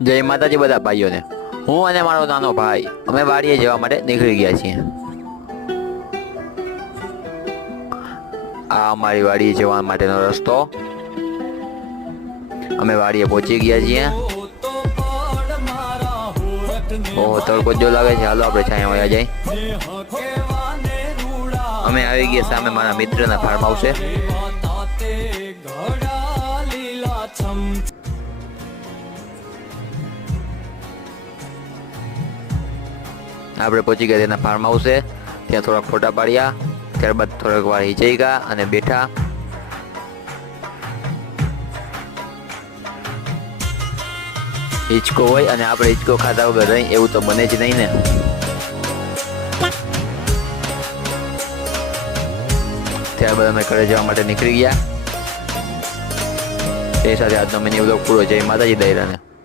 જય માતાજી બધા ભાઈઓને। હું અને મારો નાનો ભાઈ અમે વાડીએ જવા માટે નીકળી ગયા છીએ। આ અમારી વાડીએ જવા માટેનો રસ્તો। અમે વાડીએ પહોંચી ગયા છીએ। ઓહો, તડકો જો લાગે છે। હાલો આપણે છાંયા વયા જાય। અમે આવી ગયા સામે મારા મિત્રના ફાર્મ હાઉસે। આપણે પહોંચી ગયા તેના ફાર્મ હાઉસે। ત્યાં થોડાક ફોટા પાડ્યા, ત્યારબાદ થોડીક વાર હિંચાઈ ગયા અને બેઠા। હિંચકો હોય અને આપણે હિંચકો ખાધા વગર રહી એવું તો બને જ નહીં ને। ત્યારબાદ અમે ઘરે જવા માટે નીકળી ગયા। એ સાથે આજનો મિની વ્લોગ પૂરો। જય માતાજી દૈરાને।